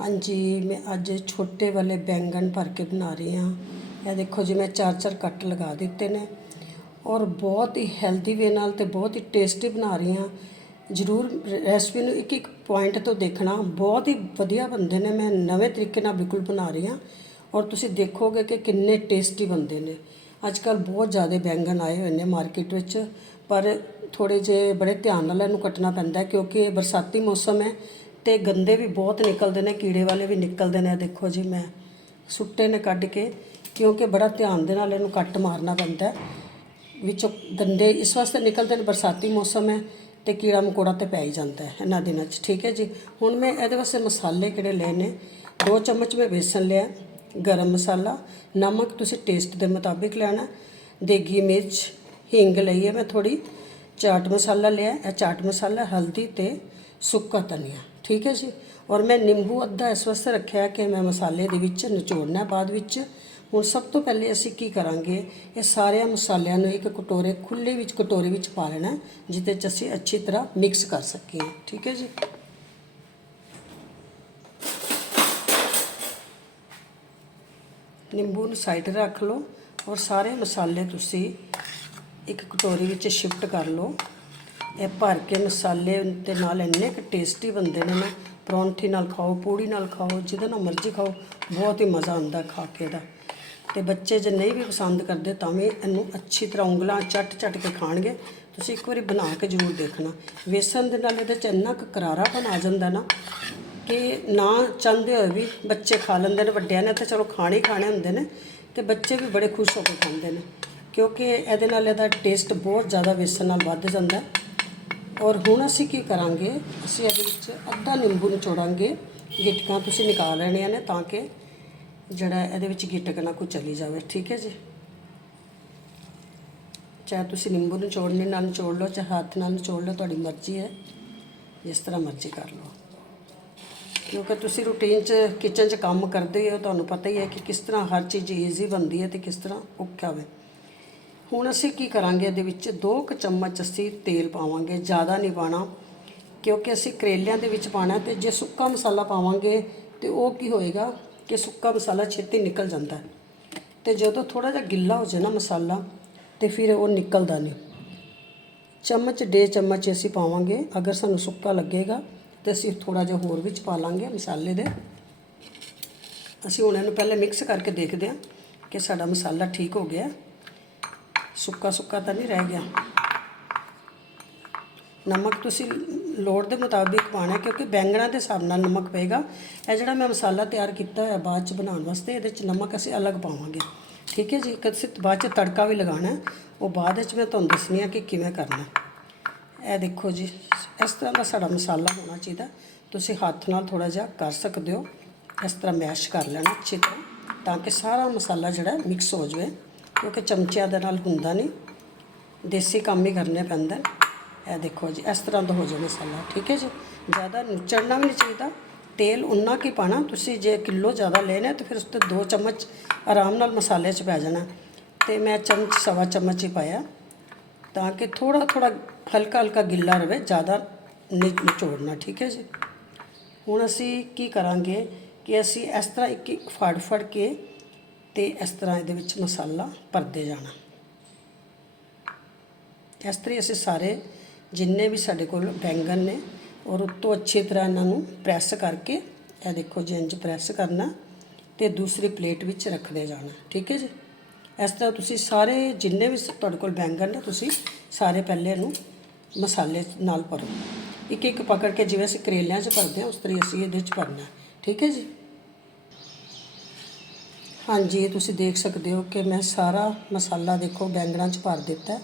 ਹਾਂਜੀ, ਮੈਂ ਅੱਜ ਛੋਟੇ ਵਾਲੇ ਬੈਂਗਣ ਭਰ ਕੇ ਬਣਾ ਰਹੀ ਹਾਂ। ਇਹ ਦੇਖੋ ਜੀ, ਮੈਂ ਚਾਰ ਚਾਰ ਕੱਟ ਲਗਾ ਦਿੱਤੇ ਨੇ ਔਰ ਬਹੁਤ ਹੀ ਹੈਲਦੀ ਵੇ ਨਾਲ ਤੇ ਬਹੁਤ ਹੀ ਟੇਸਟੀ ਬਣਾ ਰਹੀ ਹਾਂ। ਜ਼ਰੂਰ ਰੈਸਪੀ ਨੂੰ ਇੱਕ ਇੱਕ ਪੁਆਇੰਟ ਤੋਂ ਦੇਖਣਾ, ਬਹੁਤ ਹੀ ਵਧੀਆ ਬਣਦੇ ਨੇ, ਮੈਂ ਨਵੇਂ ਤਰੀਕੇ ਨਾਲ ਬਿਲਕੁਲ ਬਣਾ ਰਹੀ ਹਾਂ। ਔਰ ਤੁਸੀਂ ਦੇਖੋਗੇ ਕਿ ਕਿੰਨੇ ਟੇਸਟੀ ਬਣਦੇ ਨੇ। ਅੱਜ ਕੱਲ ਬਹੁਤ ਜ਼ਿਆਦਾ ਬੈਂਗਣ ਆਏ ਹੋਏ ਨੇ ਮਾਰਕੀਟ ਵਿੱਚ, ਪਰ ਥੋੜੇ ਜਿਹੇ ਬੜੇ ਧਿਆਨ ਨਾਲ ਇਹਨੂੰ ਕੱਟਣਾ ਪੈਂਦਾ ਕਿਉਂਕਿ ਇਹ ਬਰਸਾਤੀ ਮੌਸਮ ਹੈ। ਤੇ ਗੰਦੇ ਵੀ ਬਹੁਤ ਨਿਕਲਦੇ ਨੇ, ਕੀੜੇ ਵਾਲੇ ਵੀ ਨਿਕਲਦੇ ਨੇ, ਦੇਖੋ ਜੀ ਮੈਂ। ਸੁੱਟੇ ਨੇ ਕੱਢ ਕੇ, ਕਿਉਂਕਿ ਬੜਾ ਧਿਆਨ ਦੇ ਨਾਲ ਇਹਨੂੰ ਕੱਟ ਮਾਰਨਾ ਪੈਂਦਾ ਵਿੱਚੋਂ ਗੰਦੇ, ਇਸ ਵਾਸਤੇ ਨਿਕਲਦੇ ਨੇ, ਬਰਸਾਤੀ ਮੌਸਮ ਹੈ ਤੇ ਕੀੜਾ ਮਕੌੜਾ ਤੇ ਪੈ ਹੀ ਜਾਂਦਾ ਹੈ ਇਹਨਾਂ ਦਿਨਾਂ 'ਚ, ਠੀਕ ਹੈ ਜੀ? ਹੁਣ ਮੈਂ ਇਹਦੇ ਵਾਸਤੇ ਮਸਾਲੇ ਕਿਹੜੇ ਲਏ ਨੇ? ਦੋ ਚਮਚ ਮੈਂ ਬੇਸਨ ਲਿਆ, ਗਰਮ ਮਸਾਲਾ, ਨਮਕ ਤੁਸੀਂ ਟੇਸਟ ਦੇ ਮੁਤਾਬਿਕ ਲੈਣਾ, ਦੇਗੀ ਮਿਰਚ, ਹਿੰਗ ਲਈ ਹੈ ਮੈਂ ਥੋੜੀ ਚਾਟ ਮਸਾਲਾ ਲਿਆ, ਇਹ ਚਾਟ ਮਸਾਲਾ ਹਲਦੀ ਤੇ ਸੁੱਕਾ ਧਨੀਆ। ਠੀਕ ਹੈ ਜੀ? ਔਰ ਮੈਂ ਨਿੰਬੂ ਅੱਧਾ ਇਸ ਵਾਸਤੇ ਰੱਖਿਆ ਕਿ ਮੈਂ ਮਸਾਲੇ ਦੇ ਵਿੱਚ ਨਿਚੋੜਨਾ ਬਾਅਦ ਵਿੱਚ। ਹੁਣ ਸਭ ਤੋਂ ਪਹਿਲੇ ਅਸੀਂ ਕੀ ਕਰਾਂਗੇ? ਇਹ ਸਾਰਿਆਂ ਮਸਾਲਿਆਂ ਨੂੰ ਇੱਕ ਕਟੋਰੇ ਖੁੱਲੇ ਵਿੱਚ ਕਟੋਰੇ ਵਿੱਚ ਪਾ ਲੈਣਾ ਹੈ, ਜਿਹਦੇ ਚ ਅਸੀਂ ਅੱਛੀ ਤਰ੍ਹਾਂ ਮਿਕਸ ਕਰ ਸਕੀਏ। ਠੀਕ ਹੈ ਜੀ? ਨਿੰਬੂ ਨੂੰ ਸਾਈਡ ਰੱਖ ਲਓ ਔਰ ਸਾਰੇ ਮਸਾਲੇ ਤੁਸੀਂ ਇੱਕ ਕਟੋਰੀ ਵਿੱਚ ਸ਼ਿਫਟ ਕਰ ਲਓ। ਇਹ ਭਰ ਕੇ ਮਸਾਲੇ ਦੇ ਨਾਲ ਇੰਨੇ ਕੁ ਟੇਸਟੀ ਬਣਦੇ ਨੇ ਨਾ, ਪਰੌਂਠੀ ਨਾਲ ਖਾਓ, ਪੂੜੀ ਨਾਲ ਖਾਓ, ਜਿਹਦੇ ਨਾਲ ਮਰਜ਼ੀ ਖਾਓ, ਬਹੁਤ ਹੀ ਮਜ਼ਾ ਆਉਂਦਾ ਖਾ ਕੇ ਦਾ ਤੇ ਬੱਚੇ ਜੇ ਨਹੀਂ ਵੀ ਪਸੰਦ ਕਰਦੇ ਤਾਂ ਵੀ ਇਹਨੂੰ ਅੱਛੀ ਤਰ੍ਹਾਂ ਉਂਗਲਾਂ ਚੱਟ ਚੱਟ ਕੇ ਖਾਣਗੇ। ਤੁਸੀਂ ਇੱਕ ਵਾਰੀ ਬਣਾ ਕੇ ਜ਼ਰੂਰ ਦੇਖਣਾ। ਵੇਸਣ ਦੇ ਨਾਲ ਇਹਦੇ ਚ ਇੰਨਾ ਕੁ ਕਰਾਰਾਪਨ ਆ ਜਾਂਦਾ ਨਾ ਕਿ ਨਾ ਚਾਹੁੰਦੇ ਹੋਏ ਵੀ ਬੱਚੇ ਖਾ ਲੈਂਦੇ ਨੇ, ਵੱਡਿਆਂ ਨੇ ਤਾਂ ਚਲੋ ਖਾਣੇ ਹੀ ਖਾਣੇ ਹੁੰਦੇ ਨੇ ਤੇ ਬੱਚੇ ਵੀ ਬੜੇ ਖੁਸ਼ ਹੋ ਕੇ ਖਾਂਦੇ ਨੇ। ਕਿਉਂਕਿ ਇਹਦੇ ਨਾਲ ਇਹਦਾ ਟੇਸਟ ਬਹੁਤ ਜ਼ਿਆਦਾ ਵੇਸਣ ਨਾਲ ਵੱਧ ਜਾਂਦਾ। ਔਰ ਹੁਣ ਅਸੀਂ ਕੀ ਕਰਾਂਗੇ? ਅਸੀਂ ਇਹਦੇ ਵਿੱਚ ਅੱਧਾ ਨਿੰਬੂ ਨਿਚੋੜਾਂਗੇ। ਗਿਟਕਾਂ ਤੁਸੀਂ ਨਿਕਾਲ ਲੈਣੀਆਂ ਨੇ ਤਾਂ ਕਿ ਜਿਹੜਾ ਇਹਦੇ ਵਿੱਚ ਗਿਟਕ ਨਾ ਕੋਈ ਚਲੀ ਜਾਵੇ। ਠੀਕ ਹੈ ਜੀ? ਚਾਹੇ ਤੁਸੀਂ ਨਿੰਬੂ ਨਿਚੋੜਨੇ ਨਾਲ ਨਿਚੋੜ ਲਓ, ਚਾਹੇ ਹੱਥ ਨਾਲ ਨਿਚੋੜ ਲਓ, ਤੁਹਾਡੀ ਮਰਜ਼ੀ ਹੈ। ਜਿਸ ਤਰ੍ਹਾਂ ਮਰਜ਼ੀ ਕਰ ਲਓ। ਕਿਉਂਕਿ ਤੁਸੀਂ ਰੂਟੀਨ 'ਚ ਕਿਚਨ 'ਚ ਕੰਮ ਕਰਦੇ ਹੋ, ਤੁਹਾਨੂੰ ਪਤਾ ਹੀ ਹੈ ਕਿ ਕਿਸ ਤਰ੍ਹਾਂ ਹਰ ਚੀਜ਼ ਈਜ਼ੀ ਬਣਦੀ ਹੈ ਤੇ ਕਿਸ ਤਰ੍ਹਾਂ ਔਖਾ ਹੋਵੇ ਹੁਣ ਅਸੀਂ ਕੀ ਕਰਾਂਗੇ? ਇਹਦੇ ਵਿੱਚ 2 ਕੁ ਚਮਚ ਅਸੀਂ ਤੇਲ ਪਾਵਾਂਗੇ, ਜ਼ਿਆਦਾ ਨਹੀਂ ਪਾਣਾ, ਕਿਉਂਕਿ ਅਸੀਂ ਕਰੇਲਿਆਂ ਦੇ ਵਿੱਚ ਪਾਣਾ ਤੇ ਜੇ ਸੁੱਕਾ ਮਸਾਲਾ ਪਾਵਾਂਗੇ ਤੇ ਉਹ ਕੀ ਹੋਏਗਾ ਕਿ ਸੁੱਕਾ ਮਸਾਲਾ ਛੇਤੀ ਨਿਕਲ ਜਾਂਦਾ ਹੈ। ਤੇ ਜਦੋਂ ਥੋੜਾ ਜਿਹਾ ਗਿੱਲਾ ਹੋ ਜਾਏ ਨਾ ਮਸਾਲਾ ਤੇ ਫਿਰ ਉਹ ਨਿਕਲਦਾ ਨਹੀਂ। ਚਮਚ ਡੇ ਚਮਚ ਅਸੀਂ ਪਾਵਾਂਗੇ, ਅਗਰ ਸਾਨੂੰ ਸੁੱਕਾ ਲੱਗੇਗਾ ਤੇ ਅਸੀਂ ਥੋੜਾ ਜਿਹਾ ਹੋਰ ਵਿੱਚ ਪਾ ਲਾਂਗੇ ਮਸਾਲੇ ਦੇ। ਅਸੀਂ ਹੁਣ ਇਹਨੂੰ ਪਹਿਲੇ ਮਿਕਸ ਕਰਕੇ ਦੇਖਦੇ ਹਾਂ ਕਿ ਸਾਡਾ ਮਸਾਲਾ ਠੀਕ ਹੋ ਗਿਆ ਸੁੱਕਾ ਸੁੱਕਾ ਤਾਂ ਨਹੀਂ ਰਹਿ ਗਿਆ। ਨਮਕ ਤੁਸੀਂ ਲੋੜ ਦੇ ਮੁਤਾਬਿਕ ਪਾਣਾ ਕਿਉਂਕਿ ਬੈਂਗਣਾ ਦੇ ਹਿਸਾਬ ਨਾਲ ਨਮਕ ਪਏਗਾ। ਇਹ ਜਿਹੜਾ ਮੈਂ ਮਸਾਲਾ ਤਿਆਰ ਕੀਤਾ ਹੋਇਆ ਬਾਅਦ ਚ ਬਣਾਉਣ ਵਾਸਤੇ, ਇਹਦੇ ਚ ਨਮਕ ਅਸੀਂ ਅਲੱਗ ਪਾਵਾਂਗੇ। ਠੀਕ ਹੈ ਜੀ? ਕਿ ਬਾਅਦ ਚ ਤੜਕਾ ਵੀ ਲਗਾਉਣਾ ਉਹ ਬਾਅਦ ਵਿੱਚ ਮੈਂ ਤੁਹਾਨੂੰ ਦੱਸਣੀ ਆ ਕਿ ਕਿਵੇਂ ਕਰਨਾ ਇਹ ਦੇਖੋ ਜੀ, ਇਸ ਤਰ੍ਹਾਂ ਦਾ ਸਾਡਾ ਮਸਾਲਾ ਹੋਣਾ ਚਾਹੀਦਾ। ਤੁਸੀਂ ਹੱਥ ਨਾਲ ਥੋੜਾ ਜਿਹਾ ਕਰ ਸਕਦੇ ਹੋ। ਇਸ ਤਰ੍ਹਾਂ ਮੈਸ਼ ਕਰ ਲੈਣਾ ਅੱਛੀ ਤਰ੍ਹਾਂ, ਤਾਂ ਕਿ ਸਾਰਾ ਮਸਾਲਾ ਜਿਹੜਾ ਮਿਕਸ ਹੋ ਜਾਵੇ। ਕਿਉਂਕਿ ਚਮਚਿਆਂ ਦੇ ਨਾਲ ਹੁੰਦਾ ਨਹੀਂ। ਦੇਸੀ ਕੰਮ ਹੀ ਕਰਨੇ ਪੈਂਦੇ ਇਹ ਦੇਖੋ ਜੀ, ਇਸ ਤਰ੍ਹਾਂ ਦਾ ਹੋ ਜਾਵੇ ਮਸਾਲਾ ਠੀਕ ਹੈ ਜੀ? ਜ਼ਿਆਦਾ ਨੁਚੜਨਾ ਵੀ ਨਹੀਂ ਚਾਹੀਦਾ। ਤੇਲ ਉਨਾ ਕੀ ਪਾਣਾ। ਤੁਸੀਂ ਜੇ ਕਿਲੋ ਜ਼ਿਆਦਾ ਲੈਣਾ ਤਾਂ ਫਿਰ ਉਸ ਤੇ 2 ਚਮਚ ਆਰਾਮ ਨਾਲ ਮਸਾਲੇ 'ਚ ਪੈ ਜਾਣਾ। ਤੇ ਮੈਂ ਚਮਚ, ਸਵਾ ਚਮਚ ਹੀ ਪਾਇਆ। ਤਾਂ ਕਿ ਥੋੜਾ ਥੋੜਾ ਹਲਕਾ ਹਲਕਾ ਗਿੱਲਾ ਰਵੇ, ਜ਼ਿਆਦਾ ਨਹੀਂ ਨਿਚੋੜਨਾ, ਠੀਕ ਹੈ ਜੀ? ਹੁਣ ਅਸੀਂ ਕੀ ਕਰਾਂਗੇ ਕਿ ਅਸੀਂ ਇਸ ਤਰ੍ਹਾਂ ਇੱਕ ਇੱਕ ਫੜ ਫੜ ਕੇ ਤੇ ਇਸ ਤਰ੍ਹਾਂ ਇਹਦੇ ਵਿੱਚ ਮਸਾਲਾ ਭਰਦੇ ਜਾਣਾ। ਇਸ ਤਰ੍ਹਾਂ ਹੀ ਅਸੀਂ ਸਾਰੇ ਜਿੰਨੇ ਵੀ ਸਾਡੇ ਕੋਲ ਬੈਂਗਨ ਨੇ, ਔਰ ਉੱਤੋਂ ਅੱਛੀ ਤਰ੍ਹਾਂ ਇਹਨਾਂ ਨੂੰ ਪ੍ਰੈਸ ਕਰਕੇ, ਇਹ ਦੇਖੋ ਜੀ ਇੰਜ ਪ੍ਰੈਸ ਕਰਨਾ ਤੇ ਦੂਸਰੀ ਪਲੇਟ ਵਿੱਚ ਰੱਖਦੇ ਜਾਣਾ, ਠੀਕ ਹੈ ਜੀ? ਇਸ ਤਰ੍ਹਾਂ ਤੁਸੀਂ ਸਾਰੇ ਜਿੰਨੇ ਵੀ ਤੁਹਾਡੇ ਕੋਲ ਬੈਂਗਨ ਨੇ, ਤੁਸੀਂ ਸਾਰੇ ਪਹਿਲੇ ਇਹਨੂੰ ਮਸਾਲੇ ਨਾਲ ਭਰੋ। ਇੱਕ ਇੱਕ ਪਕੜ ਕੇ ਜਿਵੇਂ ਅਸੀਂ ਕਰੇਲਿਆਂ 'ਚ ਭਰਦੇ ਹਾਂ, ਉਸ ਤਰ੍ਹਾਂ ਹੀ ਅਸੀਂ ਇਹਦੇ 'ਚ ਭਰਨਾ, ਠੀਕ ਹੈ ਜੀ? ਹਾਂਜੀ, ਇਹ ਤੁਸੀਂ ਦੇਖ ਸਕਦੇ ਹੋ ਕਿ ਮੈਂ ਸਾਰਾ ਮਸਾਲਾ ਦੇਖੋ ਬੈਂਗਣਾਂ 'ਚ ਭਰ ਦਿੱਤਾ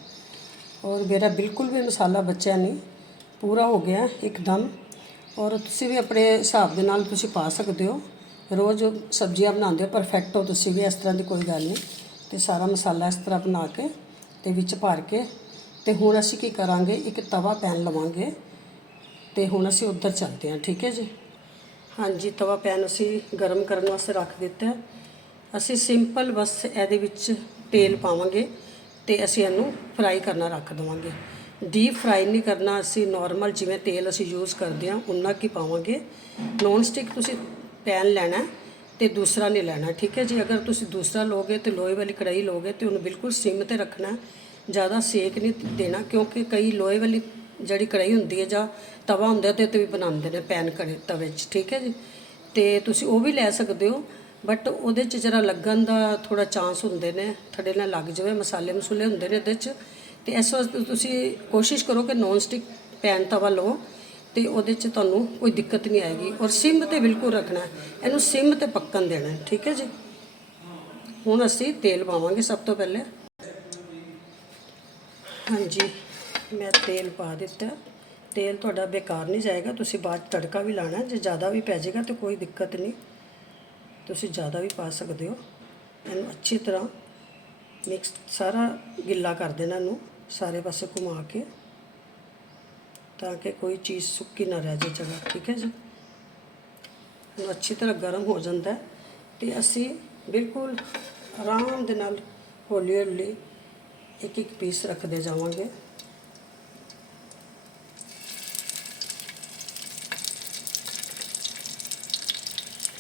ਔਰ ਮੇਰਾ ਬਿਲਕੁਲ ਵੀ ਮਸਾਲਾ ਬਚਿਆ ਨਹੀਂ, ਪੂਰਾ ਹੋ ਗਿਆ ਇੱਕਦਮ। ਔਰ ਤੁਸੀਂ ਵੀ ਆਪਣੇ ਹਿਸਾਬ ਦੇ ਨਾਲ ਤੁਸੀਂ ਪਾ ਸਕਦੇ ਹੋ। ਰੋਜ਼ ਸਬਜ਼ੀਆਂ ਬਣਾਉਂਦੇ ਹੋ ਪਰਫੈਕਟ ਹੋ, ਤੁਸੀਂ ਵੀ ਇਸ ਤਰ੍ਹਾਂ ਦੀ ਕੋਈ ਗੱਲ ਨਹੀਂ। ਤੇ ਸਾਰਾ ਮਸਾਲਾ ਇਸ ਤਰ੍ਹਾਂ ਬਣਾ ਕੇ ਤੇ ਵਿੱਚ ਭਰ ਕੇ ਤੇ ਹੁਣ ਅਸੀਂ ਕੀ ਕਰਾਂਗੇ, ਇੱਕ ਤਵਾ ਪੈਨ ਲਵਾਂਗੇ ਤੇ ਹੁਣ ਅਸੀਂ ਉੱਧਰ ਚੱਲਦੇ ਹਾਂ, ਠੀਕ ਹੈ ਜੀ? ਹਾਂਜੀ, ਤਵਾ ਪੈਨ ਅਸੀਂ ਗਰਮ ਕਰਨ ਵਾਸਤੇ ਰੱਖ ਦਿੱਤਾ ਅਸੀਂ ਸਿੰਪਲ ਬਸ ਇਹਦੇ ਵਿੱਚ ਤੇਲ ਪਾਵਾਂਗੇ ਤੇ ਅਸੀਂ ਇਹਨੂੰ ਫਰਾਈ ਕਰਨਾ ਰੱਖ ਦੇਵਾਂਗੇ। ਡੀਪ ਫਰਾਈ ਨਹੀਂ ਕਰਨਾ, ਅਸੀਂ ਨਾਰਮਲ ਜਿਵੇਂ ਤੇਲ ਅਸੀਂ ਯੂਜ਼ ਕਰਦੇ ਹਾਂ ਉਨਾ ਕੀ ਪਾਵਾਂਗੇ। ਨੌਨ ਸਟਿਕ ਤੁਸੀਂ ਪੈਨ ਲੈਣਾ ਹੈ ਤੇ ਦੂਸਰਾ ਨਹੀਂ ਲੈਣਾ, ਠੀਕ ਹੈ ਜੀ? ਅਗਰ ਤੁਸੀਂ ਦੂਸਰਾ ਲੋਗੇ ਤੇ ਲੋਹੇ ਵਾਲੀ ਕੜਾਈ ਲੋਗੇ ਤੇ ਉਹਨੂੰ ਬਿਲਕੁਲ ਸਿਮ ਤੇ ਰੱਖਣਾ ਜ਼ਿਆਦਾ ਸੇਕ ਨਹੀਂ ਦੇਣਾ, ਕਿਉਂਕਿ ਕਈ ਲੋਹੇ ਵਾਲੀ ਜਿਹੜੀ ਕੜਾਈ ਹੁੰਦੀ ਹੈ ਜਾਂ ਤਵਾ ਹੁੰਦਾ ਤੇ ਤੇ ਵੀ ਬਣਾਉਂਦੇ ਨੇ ਪੈਨ ਕੜੇ ਤਵੇ 'ਚ, ਠੀਕ ਹੈ ਜੀ? ਤੇ ਤੁਸੀਂ ਉਹ ਵੀ ਲੈ ਸਕਦੇ ਹੋ। ਬਟ ਉਹਦੇ 'ਚ ਜਰਾ ਲੱਗਣ ਦਾ ਥੋੜਾ ਚਾਂਸ ਹੁੰਦੇ ਨੇ ਥੜੇ ਨਾਲ ਲੱਗ ਜਾਵੇ, ਮਸਾਲੇ ਮਸੂਲੇ ਹੁੰਦੇ ਨੇ ਉਹਦੇ 'ਚ। ਤੇ ਇਸ ਵਾਸਤੇ ਤੁਸੀਂ ਕੋਸ਼ਿਸ਼ ਕਰੋ ਕਿ ਨੌਨ ਸਟਿਕ ਪੈਨ ਤਵਾ ਲਓ, ਤੇ ਉਹਦੇ 'ਚ ਤੁਹਾਨੂੰ ਕੋਈ ਦਿੱਕਤ ਨਹੀਂ ਆਏਗੀ। ਔਰ ਸਿਮ ਤੇ ਬਿਲਕੁਲ ਰੱਖਣਾ ਇਹਨੂੰ ਸਿਮ ਤੇ ਪੱਕਣ ਦੇਣਾ ਠੀਕ ਹੈ ਜੀ? ਹੁਣ ਅਸੀਂ ਤੇਲ ਪਾਵਾਂਗੇ ਸਭ ਤੋਂ ਪਹਿਲੇ। ਹਾਂਜੀ, ਮੈਂ ਤੇਲ ਪਾ ਦਿੱਤਾ। ਤੇਲ ਤੁਹਾਡਾ ਬੇਕਾਰ ਨਹੀਂ ਜਾਏਗਾ, ਤੁਸੀਂ ਬਾਅਦ 'ਚ ਤੜਕਾ ਵੀ ਲਾਣਾ ਜੇ ਜ਼ਿਆਦਾ ਵੀ ਪੈ ਜਾਏਗਾ ਤਾਂ ਕੋਈ ਦਿੱਕਤ ਨਹੀਂ। ਤੁਸੀਂ ਜ਼ਿਆਦਾ ਵੀ ਪਾ ਸਕਦੇ ਹੋ। ਇਹਨੂੰ ਅੱਛੀ ਤਰ੍ਹਾਂ ਮਿਕਸ ਸਾਰਾ ਗਿੱਲਾ ਕਰ ਦੇਣਾ ਇਹਨੂੰ ਸਾਰੇ ਪਾਸੇ ਘੁਮਾ ਕੇ। ਤਾਂ ਕਿ ਕੋਈ ਚੀਜ਼ ਸੁੱਕੀ ਨਾ ਰਹਿ ਜਾਏ ਜਗ੍ਹਾ, ਠੀਕ ਹੈ ਜੀ? ਇਹਨੂੰ ਅੱਛੀ ਤਰ੍ਹਾਂ ਗਰਮ ਹੋ ਜਾਂਦਾ ਹੈ ਤੇ ਅਸੀਂ ਬਿਲਕੁਲ ਆਰਾਮ ਦੇ ਨਾਲ ਹੌਲੀ ਹੌਲੀ ਇੱਕ ਇੱਕ ਪੀਸ ਰੱਖਦੇ ਜਾਵਾਂਗੇ।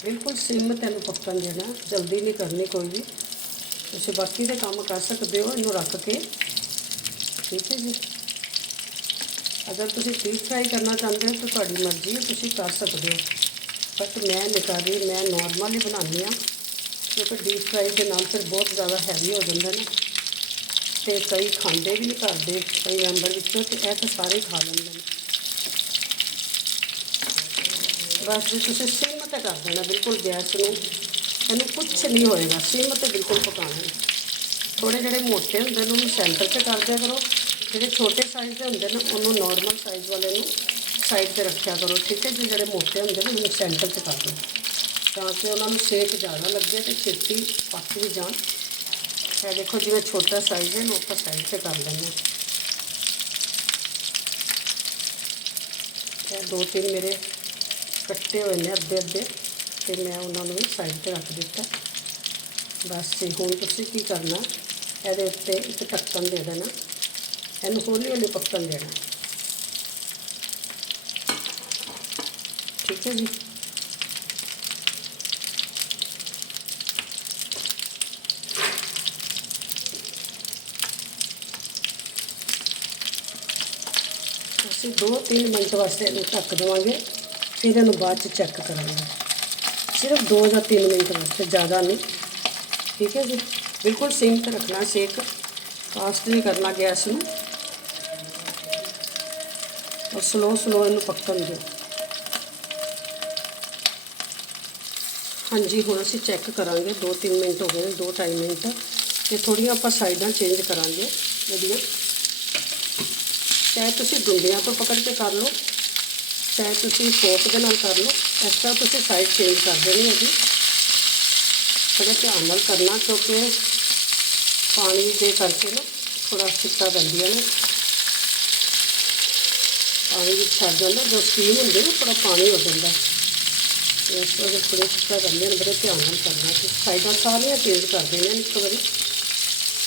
ਬਿਲਕੁਲ ਸਿਮ ਤੈਨੂੰ ਪੱਕਣ ਦੇਣਾ, ਜਲਦੀ ਨਹੀਂ ਕਰਨੀ ਕੋਈ ਵੀ। ਤੁਸੀਂ ਬਾਕੀ ਦੇ ਕੰਮ ਕਰ ਸਕਦੇ ਹੋ, ਇਹਨੂੰ ਰੱਖ ਕੇ। ਠੀਕ ਹੈ ਜੀ। ਅਗਰ ਤੁਸੀਂ ਡੀਪ ਫਰਾਈ ਕਰਨਾ ਚਾਹੁੰਦੇ ਹੋ ਤਾਂ ਤੁਹਾਡੀ ਮਰਜ਼ੀ ਹੈ, ਤੁਸੀਂ ਕਰ ਸਕਦੇ ਹੋ। ਬਟ ਮੈਂ ਨਹੀਂ ਮੈਂ ਨਾਰਮਲ ਹੀ ਬਣਾਉਂਦੀ ਹਾਂ। ਕਿਉਂਕਿ ਡੀਪ ਫਰਾਈ ਦੇ ਨਾਲ ਫਿਰ ਬਹੁਤ ਜ਼ਿਆਦਾ ਹੈਵੀ ਹੋ ਜਾਂਦਾ ਨਾ। ਤੇ ਕਈ ਖਾਂਦੇ ਵੀ ਨਹੀਂ ਕਰਦੇ ਕਈ ਮੈਂਬਰ ਵਿੱਚੋਂ ਤੇ ਇਹ ਤਾਂ ਸਾਰੇ ਖਾ ਲੈਂਦੇ ਨੇ। ਬਸ ਜੇ, ਤੁਸੀਂ ਸਿਮ ਤੇ ਕਰ ਦੇਣਾ, ਬਿਲਕੁਲ ਗੈਸ ਨੂੰ। ਇਹਨੂੰ ਕੁਛ ਨਹੀਂ ਹੋਏਗਾ, ਸਿਮ ਤੇ ਬਿਲਕੁਲ ਪਕਾਉਣਾ ਹੈ। ਥੋੜੇ ਜਿਹੜੇ ਮੋਟੇ ਹੁੰਦੇ ਨੇ, ਉਹਨੂੰ ਸੈਂਟਰ ਤੇ ਕਰ ਦਿਆ ਕਰੋ। ਜਿਹੜੇ ਛੋਟੇ ਸਾਈਜ਼ ਦੇ ਹੁੰਦੇ ਨੇ, ਉਹਨੂੰ ਨਾਰਮਲ ਸਾਈਜ਼ ਵਾਲੇ ਨੂੰ ਸਾਈਡ ਤੇ ਰੱਖਿਆ ਕਰੋ, ਠੀਕ ਹੈ? ਜੀ ਜਿਹੜੇ ਮੋਟੇ ਹੁੰਦੇ ਨੇ, ਉਹਨੂੰ ਸੈਂਟਰ ਤੇ ਕਰ ਦਿਓ। ਤਾਂ ਕਿ ਉਹਨਾਂ ਨੂੰ ਸੇਕ ਜ਼ਿਆਦਾ ਲੱਗੇ ਤੇ ਛੇਤੀ ਪੱਕ ਵੀ ਜਾਣ। ਇਹ ਦੇਖੋ, ਜਿਵੇਂ ਛੋਟਾ ਸਾਈਜ਼ ਹੈ ਨੂੰ ਆਪਾਂ ਸਾਈਡ ਤੇ ਕਰ ਲੈਂਦੇ ਹਾਂ। ਇਹ ਦੋ ਤਿੰਨ ਮੇਰੇ ਕੱਟੇ ਹੋਏ ਨੇ ਅੱਧੇ ਅੱਧੇ, ਤੇ ਮੈਂ ਉਹਨਾਂ ਨੂੰ ਸਾਈਡ ਤੇ ਰੱਖ ਦਿੱਤਾ। ਬਸ ਹੁਣ ਤੁਸੀਂ ਕੀ ਕਰਨਾ, ਇਹਦੇ ਉੱਤੇ ਇੱਕ ਢੱਕਣ ਦੇ ਦੇਣਾ। ਇਹਨੂੰ ਹੌਲੀ ਹੌਲੀ ਪੱਕਣ ਦੇਣਾ। ਠੀਕ ਹੈ ਜੀ? ਅਸੀਂ 2-3 ਮਿੰਟ ਵਾਸਤੇ ਇਹਨੂੰ ਢੱਕ ਦੇਵਾਂਗੇ। ਫਿਰ ਇਹਨੂੰ ਬਾਅਦ ਚ ਚੈੱਕ ਕਰਾਂਗੇ। ਸਿਰਫ 2 ਜਾਂ 3 ਮਿੰਟ ਵਾਸਤੇ, ਜ਼ਿਆਦਾ ਨਹੀਂ। ਠੀਕ ਹੈ ਜੀ? ਬਿਲਕੁਲ ਸਿਮ ਤੇ ਰੱਖਣਾ ਸੇਕ ਫਾਸਟ ਨਹੀਂ ਕਰਨਾ ਗੈਸ ਨੂੰ। ਔਰ ਸਲੋ ਸਲੋ ਇਹਨੂੰ ਪੱਕਣ ਦਿਓ। ਹਾਂਜੀ, ਹੁਣ ਅਸੀਂ ਚੈੱਕ ਕਰਾਂਗੇ। 2-3 ਮਿੰਟ ਹੋ ਗਏ ਨੇ 2-2.5 ਮਿੰਟ। ਤੇ ਥੋੜੀਆਂ ਆਪਾਂ ਸਾਈਡਾਂ ਚੇਂਜ ਕਰਾਂਗੇ। ਇਹਦੀਆਂ ਚਾਹੇ ਤੁਸੀਂ ਡੁੰਡਿਆਂ ਤੋਂ ਪਕੜ ਕੇ ਕਰ ਲਓ। ਚਾਹੇ ਤੁਸੀਂ ਫੋਰਕ ਦੇ ਨਾਲ ਕਰ ਲਓ। ਇਸ ਤਰ੍ਹਾਂ ਤੁਸੀਂ ਸਾਈਡ ਚੇਂਜ ਕਰ ਦੇਣੀ ਹੈ ਜੀ। ਥੋੜਾ ਧਿਆਨ ਨਾਲ ਕਰਨਾ, ਕਿਉਂਕਿ ਪਾਣੀ ਦੇ ਕਰਕੇ ਨਾ ਥੋੜਾ ਸਿੱਕਾ ਪੈਂਦੀਆਂ ਨੇ। ਪਾਣੀ ਵਿੱਚ ਛੱਡ ਜਾਂਦਾ, ਜੋ ਸਟੀਮ ਹੁੰਦੀ ਨਾ ਥੋੜਾ ਪਾਣੀ ਹੋ ਜਾਂਦਾ। ਤੇ ਇਸ ਵਜ੍ਹਾ ਥੋੜੇ ਸਿੱਕਾ ਪੈਂਦੇ ਨੇ, ਬੜੇ ਧਿਆਨ ਨਾਲ ਕਰਨਾ। ਤੇ ਸਾਈਡਾਂ ਸਾਰੀਆਂ ਚੇਂਜ ਕਰ ਦੇਣੀਆਂ ਨੇ ਇੱਕ ਵਾਰੀ,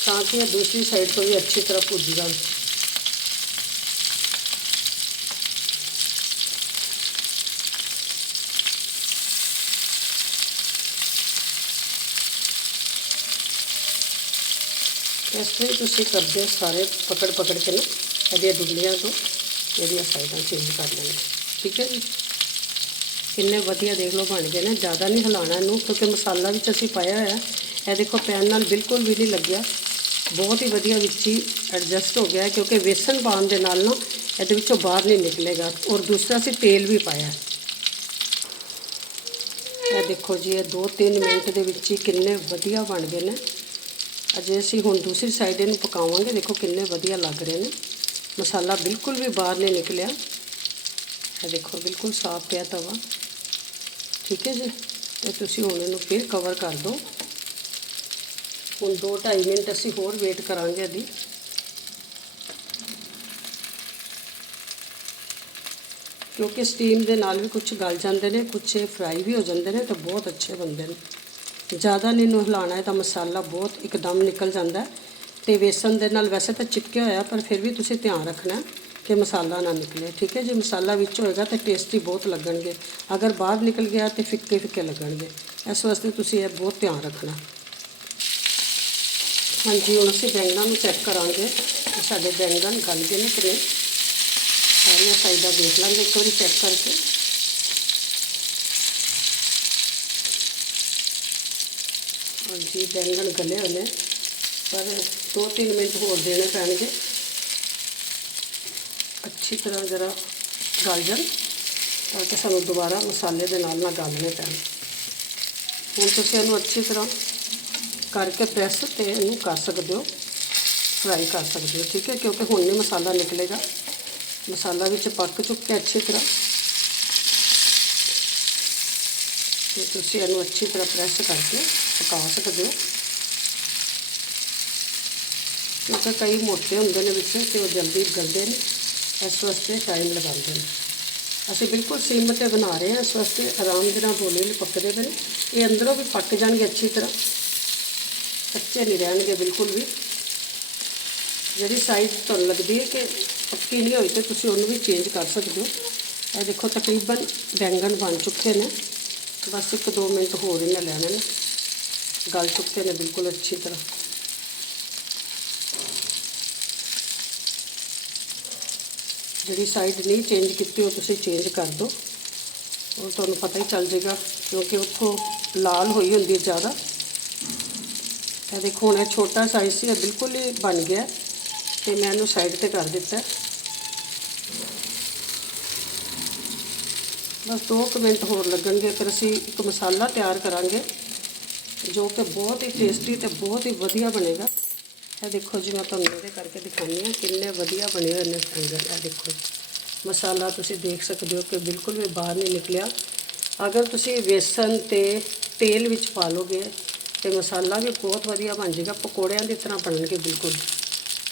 ਤਾਂ ਕਿ ਇਹ ਦੂਸਰੀ ਸਾਈਡ ਤੋਂ ਵੀ ਅੱਛੀ ਤਰ੍ਹਾਂ ਭੁੱਜ ਜਾਣ। ਇਸ ਤਰ੍ਹਾਂ ਹੀ ਤੁਸੀਂ ਕਰਦੇ ਹੋ ਸਾਰੇ ਪਕੜ ਪਕੜ ਕੇ ਨਾ, ਇਹਦੀਆਂ ਡੁੱਲੀਆਂ ਤੋਂ ਜਿਹੜੀਆਂ ਸਾਈਡਾਂ ਚੇਂਜ ਕਰ ਲੈਣੀਆਂ ਠੀਕ ਹੈ ਜੀ? ਕਿੰਨੇ ਵਧੀਆ ਦੇਖ ਲਓ ਬਣ ਗਏ ਨੇ, ਜ਼ਿਆਦਾ ਨਹੀਂ ਹਿਲਾਉਣਾ ਇਹਨੂੰ, ਕਿਉਂਕਿ ਮਸਾਲਾ ਵਿੱਚ ਅਸੀਂ ਪਾਇਆ ਹੋਇਆ, ਇਹ ਦੇਖੋ ਪੈਨ ਨਾਲ ਬਿਲਕੁਲ ਵੀ ਨਹੀਂ ਲੱਗਿਆ। ਬਹੁਤ ਹੀ ਵਧੀਆ ਵਿੱਚ ਹੀ ਐਡਜਸਟ ਹੋ ਗਿਆ, ਕਿਉਂਕਿ ਵੇਸਣ ਪਾਉਣ ਦੇ ਨਾਲ ਨਾ ਇਹਦੇ ਵਿੱਚੋਂ ਬਾਹਰ ਨਹੀਂ ਨਿਕਲੇਗਾ। ਔਰ ਦੂਸਰਾ ਅਸੀਂ ਤੇਲ ਵੀ ਪਾਇਆ। ਇਹ ਦੇਖੋ ਜੀ, ਇਹ 2-3 ਮਿੰਟ ਦੇ ਵਿੱਚ ਹੀ ਕਿੰਨੇ ਵਧੀਆ ਬਣ ਗਏ ਨੇ। ਅਜੇ ਅਸੀਂ ਹੁਣ ਦੂਸਰੀ ਸਾਈਡ ਇਹਨੂੰ ਪਕਾਵਾਂਗੇ। ਦੇਖੋ ਕਿੰਨੇ ਵਧੀਆ ਲੱਗ ਰਹੇ ਨੇ। ਮਸਾਲਾ ਬਿਲਕੁਲ ਵੀ ਬਾਹਰ ਨਹੀਂ ਨਿਕਲਿਆ। ਇਹ ਦੇਖੋ, ਬਿਲਕੁਲ ਸਾਫ਼ ਪਿਆ ਤਵਾ। ਠੀਕ ਹੈ ਜੀ? ਤੇ ਤੁਸੀਂ ਹੁਣ ਇਹਨੂੰ ਫਿਰ ਕਵਰ ਕਰ ਦਿਓ। ਹੁਣ 2-2.5 ਮਿੰਟ ਅਸੀਂ ਹੋਰ ਵੇਟ ਕਰਾਂਗੇ ਇਹਦੀ। ਕਿਉਂਕਿ ਸਟੀਮ ਦੇ ਨਾਲ ਵੀ ਕੁਝ ਗਲ ਜਾਂਦੇ ਨੇ ਕੁਝ ਫਰਾਈ ਵੀ ਹੋ ਜਾਂਦੇ ਨੇ, ਤਾਂ ਬਹੁਤ ਅੱਛੇ ਬਣਦੇ ਨੇ। ਜ਼ਿਆਦਾ ਨਹੀਂ ਇਹਨੂੰ ਹਿਲਾਉਣਾ ਹੈ ਤਾਂ ਮਸਾਲਾ ਬਹੁਤ ਇੱਕਦਮ ਨਿਕਲ ਜਾਂਦਾ ਹੈ। ਤੇ ਵੇਸਣ ਦੇ ਨਾਲ ਵੈਸੇ ਤਾਂ ਚਿਪਕਿਆ ਹੋਇਆ, ਪਰ ਫਿਰ ਵੀ ਤੁਸੀਂ ਧਿਆਨ ਰੱਖਣਾ ਕਿ ਮਸਾਲਾ ਨਾ ਨਿਕਲੇ। ਠੀਕ ਹੈ ਜੇ, ਮਸਾਲਾ ਵਿੱਚ ਹੋਏਗਾ ਤਾਂ ਟੇਸਟੀ ਬਹੁਤ ਲੱਗਣਗੇ। ਅਗਰ ਬਾਹਰ ਨਿਕਲ ਗਿਆ ਤੇ ਫਿੱਕੇ ਫਿੱਕੇ ਲੱਗਣਗੇ। ਇਸ ਵਾਸਤੇ ਤੁਸੀਂ ਇਹ ਬਹੁਤ ਧਿਆਨ ਰੱਖਣਾ। ਹਾਂਜੀ, ਹੁਣ ਅਸੀਂ ਬੈਂਗਣਾਂ ਨੂੰ ਚੈੱਕ ਕਰਾਂਗੇ। ਸਾਡੇ ਬੈਂਗਣ ਗਲ ਗਏ ਨੇ ਕਿ ਨਹੀਂ ਸਾਰੀਆਂ ਸਾਈਡਾਂ ਦੇਖ ਲਾਂਗੇ, ਇੱਕ ਵਾਰੀ ਚੈੱਕ ਕਰਕੇ। ਹਾਂਜੀ ਬੈਂਗਣ ਗਲੇ ਹੋਏ ਨੇ ਪਰ 2-3 ਮਿੰਟ ਹੋਰ ਦੇਣੇ ਪੈਣਗੇ। ਅੱਛੀ ਤਰ੍ਹਾਂ ਜਰਾ ਗਲ ਜਾਣ, ਤਾਂ ਕਿ ਸਾਨੂੰ ਦੁਬਾਰਾ ਮਸਾਲੇ ਦੇ ਨਾਲ ਨਾ ਗਾਲਣੇ ਪੈਣ। ਹੁਣ ਤੁਸੀਂ ਇਹਨੂੰ ਅੱਛੀ ਤਰ੍ਹਾਂ ਕਰਕੇ ਪ੍ਰੈਸ ਤੇ ਇਹਨੂੰ ਕਰ ਸਕਦੇ ਹੋ, ਫਰਾਈ ਕਰ ਸਕਦੇ ਹੋ, ਠੀਕ ਹੈ? ਕਿਉਂਕਿ ਹੁਣ ਨਹੀਂ ਮਸਾਲਾ ਨਿਕਲੇਗਾ। ਮਸਾਲਾ ਵਿੱਚ ਪੱਕ ਚੁੱਕਿਆ ਅੱਛੀ ਤਰ੍ਹਾਂ। ਤੇ ਤੁਸੀਂ ਇਹਨੂੰ ਅੱਛੀ ਤਰ੍ਹਾਂ ਪ੍ਰੈਸ ਕਰਕੇ ਪਕਾ ਸਕਦੇ ਹੋ। ਕਿਉਂਕਿ ਕਈ ਮੋਟੇ ਹੁੰਦੇ ਨੇ ਵਿੱਚ ਤੇ ਉਹ ਜਲਦੀ ਗਲਦੇ ਨੇ, ਇਸ ਵਾਸਤੇ ਟਾਈਮ ਲਗਾਉਂਦੇ ਨੇ। ਅਸੀਂ ਬਿਲਕੁਲ ਸਿਮ ਤੇ ਬਣਾ ਰਹੇ ਹਾਂ, ਇਸ ਵਾਸਤੇ ਆਰਾਮ ਦੇ ਨਾਲ ਬੋਲੇ ਲਈ ਪੱਕਦੇ ਪਏ ਨੇ। ਇਹ ਅੰਦਰੋਂ ਵੀ ਪੱਕ ਜਾਣਗੇ ਅੱਛੀ ਤਰ੍ਹਾਂ। ਕੱਚੇ ਨਹੀਂ ਰਹਿਣਗੇ ਬਿਲਕੁਲ ਵੀ। ਜਿਹੜੀ ਸਾਈਜ਼ ਤੁਹਾਨੂੰ ਲੱਗਦੀ ਹੈ ਕਿ ਪੱਕੀ ਨਹੀਂ ਹੋਈ ਤੇ ਤੁਸੀਂ ਉਹਨੂੰ ਵੀ ਚੇਂਜ ਕਰ ਸਕਦੇ ਹੋ। ਇਹ ਦੇਖੋ ਤਕਰੀਬਨ ਬੈਂਗਣ ਬਣ ਚੁੱਕੇ ਨੇ। ਬਸ ਇੱਕ ਦੋ ਮਿੰਟ ਹੋਰ ਹੀ ਲੈਣੇ। ਨੇ ਗਲ ਚੁੱਕੇ ਨੇ ਬਿਲਕੁਲ ਅੱਛੀ ਤਰ੍ਹਾਂ। ਜਿਹੜੀ ਸਾਈਡ ਨਹੀਂ ਚੇਂਜ ਕੀਤੀ, ਉਹ ਤੁਸੀਂ ਚੇਂਜ ਕਰ ਦਿਓ। ਉਹ ਤੁਹਾਨੂੰ ਪਤਾ ਹੀ ਚੱਲ ਜਾਏਗਾ, ਕਿਉਂਕਿ ਉੱਥੋਂ ਲਾਲ ਹੋਈ ਹੁੰਦੀ ਹੈ ਜ਼ਿਆਦਾ। ਇਹ ਦੇਖੋ, ਹੁਣ ਇਹ ਛੋਟਾ ਸਾਈਜ਼ ਸੀ, ਇਹ ਬਿਲਕੁਲ ਹੀ ਬਣ ਗਿਆ। ਤੇ ਮੈਂ ਇਹਨੂੰ ਸਾਈਡ ਤੇ ਕਰ ਦਿੱਤਾ। ਬਸ 2 ਮਿੰਟ ਹੋਰ ਲੱਗਣਗੇ, ਫਿਰ ਅਸੀਂ ਇੱਕ ਮਸਾਲਾ ਤਿਆਰ ਕਰਾਂਗੇ, ਜੋ ਕਿ ਬਹੁਤ ਹੀ ਟੇਸਟੀ ਤੇ ਬਹੁਤ ਹੀ ਵਧੀਆ ਬਣੇਗਾ। ਇਹ ਦੇਖੋ ਜੀ, ਮੈਂ ਤੁਹਾਨੂੰ ਇਹਦੇ ਕਰਕੇ ਦਿਖਾਉਂਦੀ ਹਾਂ ਕਿੰਨੇ ਵਧੀਆ ਬਣੇ ਹੋਏ ਨੇ ਫਿੰਗਰ। ਇਹ ਦੇਖੋ, ਮਸਾਲਾ ਤੁਸੀਂ ਦੇਖ ਸਕਦੇ ਹੋ ਕਿ ਬਿਲਕੁਲ ਵੀ ਬਾਹਰ ਨਹੀਂ ਨਿਕਲਿਆ। ਅਗਰ ਤੁਸੀਂ ਵੇਸਣ ਤੇ ਤੇਲ ਵਿੱਚ ਪਾ ਲੋਗੇ, ਤੇ ਮਸਾਲਾ ਵੀ ਬਹੁਤ ਵਧੀਆ ਬਣ ਜਾਏਗਾ, ਪਕੌੜਿਆਂ ਦੀ ਤਰ੍ਹਾਂ ਬਣਨਗੇ ਬਿਲਕੁਲ।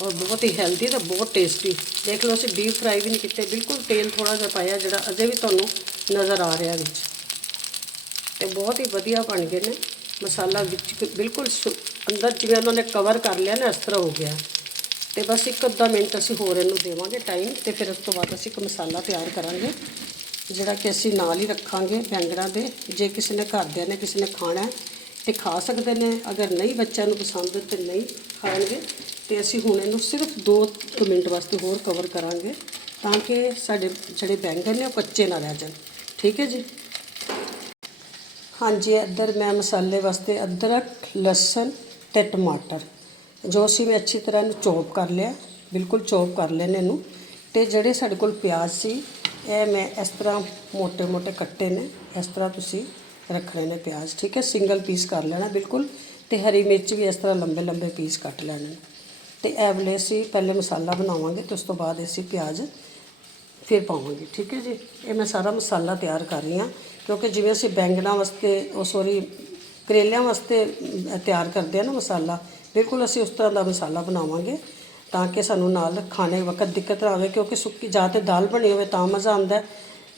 ਔਰ ਬਹੁਤ ਹੀ ਹੈਲਦੀ ਤੇ ਬਹੁਤ ਟੇਸਟੀ ਦੇਖ ਲਓ, ਅਸੀਂ ਡੀਪ ਫਰਾਈ ਵੀ ਨਹੀਂ ਕੀਤੇ, ਬਿਲਕੁਲ ਤੇਲ ਥੋੜਾ ਜਿਹਾ ਪਾਇਆ, ਜਿਹੜਾ ਅਜੇ ਵੀ ਤੁਹਾਨੂੰ ਨਜ਼ਰ ਆ ਰਿਹਾ ਵਿੱਚ। ਤੇ ਬਹੁਤ ਹੀ ਵਧੀਆ ਬਣ ਗਏ ਨੇ। ਮਸਾਲਾ ਵਿੱਚ ਬਿਲਕੁਲ ਸੁ- ਅੰਦਰ ਜਿਵੇਂ ਉਹਨਾਂ ਨੇ ਕਵਰ ਕਰ ਲਿਆ ਨਾ, ਇਸ ਤਰ੍ਹਾਂ ਹੋ ਗਿਆ। ਤੇ ਬਸ ਇੱਕ ਅੱਧਾ ਮਿੰਟ ਅਸੀਂ ਹੋਰ ਇਹਨੂੰ ਦੇਵਾਂਗੇ ਟਾਈਮ ਤੇ ਫਿਰ ਉਸ ਤੋਂ ਬਾਅਦ ਅਸੀਂ ਇੱਕ ਮਸਾਲਾ ਤਿਆਰ ਕਰਾਂਗੇ, ਜਿਹੜਾ ਕਿ ਅਸੀਂ ਨਾਲ ਹੀ ਰੱਖਾਂਗੇ ਬੈਂਗਣਾਂ ਦੇ। ਜੇ ਕਿਸੇ ਨੇ ਘਰਦਿਆਂ ਨੇ ਕਿਸੇ ਨੇ ਖਾਣਾ ਹੈ, ਤੇ ਖਾ ਸਕਦੇ ਨੇ। ਅਗਰ ਨਹੀਂ ਬੱਚਿਆਂ ਨੂੰ ਪਸੰਦ, ਤੇ ਨਹੀਂ ਖਾਣਗੇ, ਤੇ ਅਸੀਂ ਹੁਣ ਇਹਨੂੰ ਸਿਰਫ 2 ਮਿੰਟ ਵਾਸਤੇ ਹੋਰ ਕਵਰ ਕਰਾਂਗੇ, ਤਾਂ ਕਿ ਸਾਡੇ ਜਿਹੜੇ ਬੈਂਗਣ ਨੇ ਉਹ ਕੱਚੇ ਨਾ ਰਹਿ ਜਾਣ। ਠੀਕ ਹੈ ਜੀ? ਹਾਂਜੀ, ਇੱਧਰ ਮੈਂ ਮਸਾਲੇ ਵਾਸਤੇ ਅਦਰਕ, ਲਸਣ ਤੇ ਟਮਾਟਰ, ਜੋ ਅਸੀਂ ਮੈਂ ਅੱਛੀ ਤਰ੍ਹਾਂ ਨੂੰ ਚੌਪ ਕਰ ਲਿਆ, ਬਿਲਕੁਲ ਚੌਪ ਕਰ ਲੈਣੇ ਇਹਨੂੰ। ਤੇ ਜਿਹੜੇ ਸਾਡੇ ਕੋਲ ਪਿਆਜ਼ ਸੀ, ਇਹ ਮੈਂ ਇਸ ਤਰ੍ਹਾਂ ਮੋٹے-ਮੋٹے ਕੱਟੇ ਨੇ, ਇਸ ਤਰ੍ਹਾਂ ਤੁਸੀਂ ਰੱਖਣੇ ਨੇ ਪਿਆਜ਼, ਠੀਕ ਹੈ? ਸਿੰਗਲ ਪੀਸ ਕਰ ਲੈਣਾ ਬਿਲਕੁਲ, ਤੇ ਹਰੀ ਮਿਰਚ ਵੀ ਇਸ ਤਰ੍ਹਾਂ ਲੰਬੇ-ਲੰਬੇ ਪੀਸ ਕੱਟ ਲੈਣੇ ਤੇ ਇਹ ਵਲੇ ਅਸੀਂ ਪਹਿਲੇ ਮਸਾਲਾ ਬਣਾਵਾਂਗੇ, ਤੇ ਉਸ ਤੋਂ ਬਾਅਦ ਅਸੀਂ ਪਿਆਜ਼ ਫਿਰ ਪਾਵਾਂਗੇ, ਠੀਕ ਹੈ ਜੀ? ਇਹ ਮੈਂ ਸਾਰਾ ਮਸਾਲਾ ਤਿਆਰ ਕਰ ਰਹੀ ਹਾਂ, ਕਿਉਂਕਿ ਜਿਵੇਂ ਅਸੀਂ ਬੈਂਗਣਾ ਵਾਸਤੇ, ਉਹ ਸੋਰੀ ਕਰੇਲਿਆਂ ਵਾਸਤੇ ਤਿਆਰ ਕਰਦੇ ਆ ਨਾ ਮਸਾਲਾ, ਬਿਲਕੁਲ ਅਸੀਂ ਉਸ ਤਰ੍ਹਾਂ ਦਾ ਮਸਾਲਾ ਬਣਾਵਾਂਗੇ, ਤਾਂ ਕਿ ਸਾਨੂੰ ਨਾਲ ਖਾਣੇ ਵਕਤ ਦਿੱਕਤ ਨਾ ਆਵੇ, ਕਿਉਂਕਿ ਸੁੱਕੀ, ਜਾਂ ਤੇ ਦਾਲ ਬਣੀ ਹੋਵੇ ਤਾਂ ਮਜ਼ਾ ਆਉਂਦਾ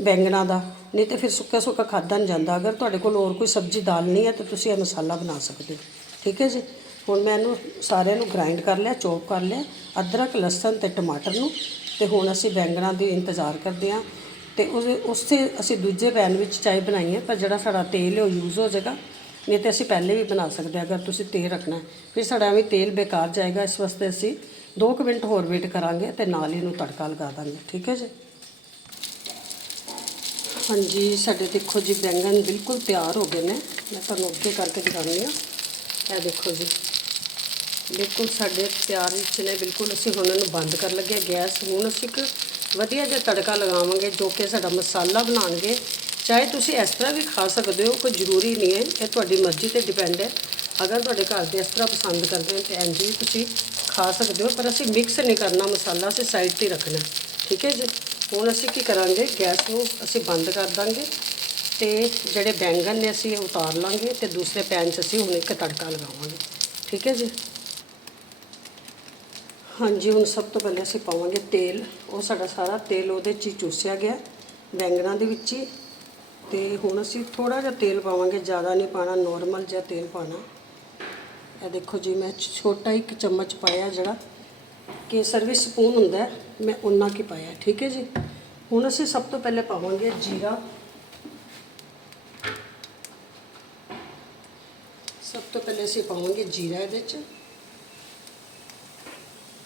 ਬੈਂਗਣਾ ਦਾ, ਨਹੀਂ ਤੇ ਫਿਰ ਸੁੱਕਾ ਸੁੱਕਾ ਖਾਦਾ ਨਹੀਂ ਜਾਂਦਾ, ਅਗਰ ਤੁਹਾਡੇ ਕੋਲ ਹੋਰ ਕੋਈ ਸਬਜ਼ੀ ਦਾਲ ਨਹੀਂ ਹੈ, ਤਾਂ ਤੁਸੀਂ ਇਹ ਮਸਾਲਾ ਬਣਾ ਸਕਦੇ ਹੋ, ਠੀਕ ਹੈ ਜੀ? ਹੁਣ ਮੈਂ ਇਹਨੂੰ ਸਾਰਿਆਂ ਨੂੰ ਗ੍ਰਾਈਂਡ ਕਰ ਲਿਆ ਚੋਪ ਕਰ ਲਿਆ, ਅਦਰਕ, ਲਸਣ ਤੇ ਟਮਾਟਰ ਨੂੰ, ਤੇ ਹੁਣ ਅਸੀਂ ਬੈਂਗਣਾ ਦੀ ਇੰਤਜ਼ਾਰ ਕਰਦੇ ਹਾਂ। ਤੇ ਉਹਦੇ ਉਸੇ ਅਸੀਂ ਦੂਜੇ ਪੈਨ ਵਿੱਚ ਚਾਹ ਬਣਾਈਏ ਪਰ ਜਿਹੜਾ ਸਾਡਾ ਤੇਲ ਹੈ ਉਹ ਯੂਜ਼ ਹੋ ਜਾਏਗਾ। ਨਹੀਂ ਤੇ ਅਸੀਂ ਪਹਿਲੇ ਵੀ ਬਣਾ ਸਕਦੇ ਹਾਂ, ਅਗਰ ਤੁਸੀਂ ਤੇਲ ਰੱਖਣਾ ਫਿਰ ਸਾਡਾ ਐਵੇਂ ਤੇਲ ਬੇਕਾਰ ਜਾਏਗਾ, ਇਸ ਵਾਸਤੇ ਅਸੀਂ 2 ਮਿੰਟ ਹੋਰ ਵੇਟ ਕਰਾਂਗੇ ਤੇ ਨਾਲ ਹੀ ਇਹਨੂੰ ਤੜਕਾ ਲਗਾ ਦਾਂਗੇ। ਠੀਕ ਹੈ ਜੀ? ਹਾਂਜੀ, ਸਾਡੇ ਦੇਖੋ ਜੀ ਬੈਂਗਣ ਬਿਲਕੁਲ ਤਿਆਰ ਹੋ ਗਏ ਨੇ। ਮੈਂ ਤੁਹਾਨੂੰ ਅੱਗੇ ਕਰਕੇ ਦਿਖਾਉਂਦੀ ਹਾਂ। ਇਹ ਦੇਖੋ ਜੀ। ਬਿਲਕੁਲ ਸਾਡੇ ਤਿਆਰ ਵਿੱਚ ਨੇ, ਬਿਲਕੁਲ ਅਸੀਂ ਹੁਣ ਇਹਨੂੰ ਬੰਦ ਕਰ ਲੱਗੇ ਗੈਸ ਹੁਣ ਅਸੀਂ ਇੱਕ ਵਧੀਆ ਜਿਹਾ ਤੜਕਾ ਲਗਾਵਾਂਗੇ ਜੋ ਕਿ ਸਾਡਾ ਮਸਾਲਾ ਬਣਾਉਣਗੇ। ਚਾਹੇ ਤੁਸੀਂ ਇਸ ਤਰ੍ਹਾਂ ਵੀ ਖਾ ਸਕਦੇ ਹੋ, ਕੋਈ ਜ਼ਰੂਰੀ ਨਹੀਂ ਹੈ। ਇਹ ਤੁਹਾਡੀ ਮਰਜ਼ੀ ਤੇ ਡਿਪੈਂਡ ਹੈ। ਅਗਰ ਤੁਹਾਡੇ ਘਰ ਦੇ ਇਸ ਤਰ੍ਹਾਂ ਪਸੰਦ ਕਰਦੇ ਹੋ ਤੇ ਇੰਝ ਵੀ ਤੁਸੀਂ ਖਾ ਸਕਦੇ ਹੋ, ਪਰ ਅਸੀਂ ਮਿਕਸ ਨਹੀਂ ਕਰਨਾ ਮਸਾਲਾ, ਅਸੀਂ ਸਾਈਡ ਤੇ ਰੱਖਣਾ। ਠੀਕ ਹੈ ਜੀ? ਹੁਣ ਅਸੀਂ ਕੀ ਕਰਾਂਗੇ? ਗੈਸ ਨੂੰ ਅਸੀਂ ਬੰਦ ਕਰ ਦਾਂਗੇ ਤੇ ਜਿਹੜੇ ਬੈਂਗਣ ਨੇ ਅਸੀਂ ਉਤਾਰ ਲਾਂਗੇ ਤੇ ਦੂਸਰੇ ਪੈਨ 'ਚ ਅਸੀਂ ਹੁਣ ਇੱਕ ਤੜਕਾ ਲਗਾਵਾਂਗੇ। ਠੀਕ ਹੈ ਜੀ? ਹਾਂਜੀ, ਹੁਣ ਸਭ ਤੋਂ ਪਹਿਲੇ ਅਸੀਂ ਪਾਵਾਂਗੇ ਤੇਲ। ਉਹ ਸਾਡਾ ਸਾਰਾ ਤੇਲ ਉਹਦੇ 'ਚ ਹੀ ਚੂਸਿਆ ਗਿਆ, ਬੈਂਗਣਾਂ ਦੇ ਵਿੱਚ ਹੀ। ਤੇ ਹੁਣ ਅਸੀਂ ਥੋੜਾ ਜਿਹਾ ਤੇਲ ਪਾਵਾਂਗੇ, ਜ਼ਿਆਦਾ ਨਹੀਂ ਪਾਣਾ ਨੋਰਮਲ ਜਿਹਾ ਤੇਲ ਪਾਣਾ। ਇਹ ਦੇਖੋ ਜੀ, ਮੈਂ ਛੋਟਾ ਇੱਕ ਚਮਚ ਪਾਇਆ ਜਿਹੜਾ, ਕੇਸਰ ਵੀ ਸਪੂਨ ਹੁੰਦਾ ਮੈਂ ਉਨਾ ਕੀ ਪਾਇਆ, ਠੀਕ ਹੈ ਜੀ? ਹੁਣ ਅਸੀਂ ਸਭ ਤੋਂ ਪਹਿਲੇ ਪਾਵਾਂਗੇ ਜੀਰਾ। ਸਭ ਤੋਂ ਪਹਿਲੇ ਅਸੀਂ ਪਾਵਾਂਗੇ ਜੀਰਾ ਇਹਦੇ 'ਚ।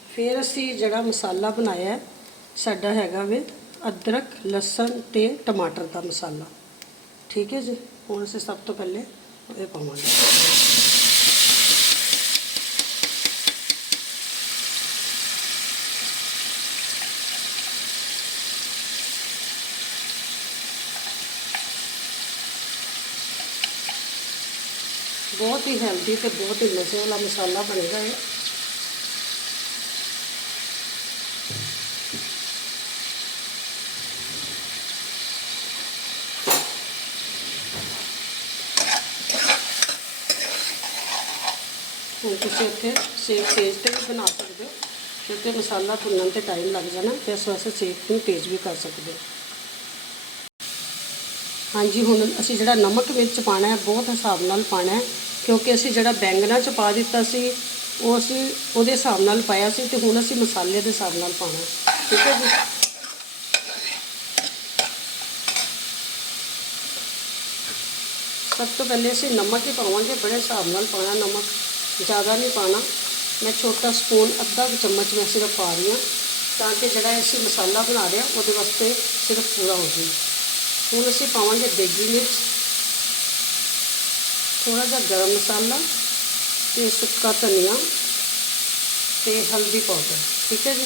ਫਿਰ ਅਸੀਂ ਜਿਹੜਾ ਮਸਾਲਾ ਬਣਾਇਆ ਹੈ, ਸਾਡਾ ਹੈਗਾ ਵੇ ਅਦਰਕ ਲਸਣ ਤੇ ਟਮਾਟਰ ਦਾ ਮਸਾਲਾ ਠੀਕ ਹੈ ਜੀ ਹੁਣ ਅਸੀਂ ਸਭ ਤੋਂ ਪਹਿਲੇ ਇਹ ਪਾਵਾਂਗੇ ਬਹੁਤ ਹੀ ਹੈਲਦੀ ਤੇ ਬਹੁਤ ਹੀ ਮਜ਼ੇ ਵਾਲਾ ਮਸਾਲਾ ਬਣੇਗਾ ਇਹ ਹੁਣ ਤੁਸੀਂ ਇੱਥੇ ਸੇਕ ਤੇਜ਼ ਤੇ ਵੀ ਬਣਾ ਸਕਦੇ ਹੋ, ਕਿਉਂਕਿ ਮਸਾਲਾ ਭੁੰਨਣ ਤੇ ਟਾਈਮ ਲੱਗ ਜਾਣਾ ਤੇ ਇਸ ਵਾਸਤੇ ਸੇਕ ਨੂੰ ਤੇਜ਼ ਵੀ ਕਰ ਸਕਦੇ ਹੋ। ਹਾਂਜੀ, ਹੁਣ ਅਸੀਂ ਜਿਹੜਾ ਨਮਕ ਵਿੱਚ ਪਾਣਾ ਹੈ, ਬਹੁਤ ਹਿਸਾਬ ਨਾਲ ਪਾਣਾ ਹੈ, ਕਿਉਂਕਿ ਅਸੀਂ ਜਿਹੜਾ ਬੈਂਗਣਾ ਚ ਪਾ ਦਿੱਤਾ ਸੀ, ਉਹ ਅਸੀਂ ਉਹਦੇ ਹਿਸਾਬ ਨਾਲ ਪਾਇਆ ਸੀ ਤੇ ਹੁਣ ਅਸੀਂ ਮਸਾਲੇ ਦੇ ਹਿਸਾਬ ਨਾਲ ਪਾਣਾ ਠੀਕ ਹੈ ਜੀ? ਸਭ ਤੋਂ ਪਹਿਲੇ ਅਸੀਂ ਨਮਕ ਹੀ ਪਾਵਾਂਗੇ, ਬੜੇ ਹਿਸਾਬ ਨਾਲ ਪਾਣਾ ਨਮਕ। ਜ਼ਿਆਦਾ ਨਹੀਂ ਪਾਣਾ ਮੈਂ ਛੋਟਾ ਸਪੂਨ ਅੱਧਾ ਕੁ ਚਮਚ ਮੈਂ ਸਿਰਫ ਪਾ ਰਹੀ ਹਾਂ ਤਾਂ ਕਿ ਜਿਹੜਾ ਅਸੀਂ ਮਸਾਲਾ ਬਣਾ ਰਹੇ ਹਾਂ, ਉਹਦੇ ਵਾਸਤੇ ਸਿਰਫ ਪੂਰਾ ਹੋ ਜਾਵੇ। ਹੁਣ ਅਸੀਂ ਪਾਵਾਂਗੇ ਦੇਗੀ ਮਿਰਚ। ਥੋੜਾ ਜਿਹਾ ਗਰਮ ਮਸਾਲਾ ਤੇ ਸੁੱਕਾ ਧਨੀਆ ਤੇ ਹਲਦੀ ਪਾਊਡਰ, ਠੀਕ ਹੈ ਜੀ?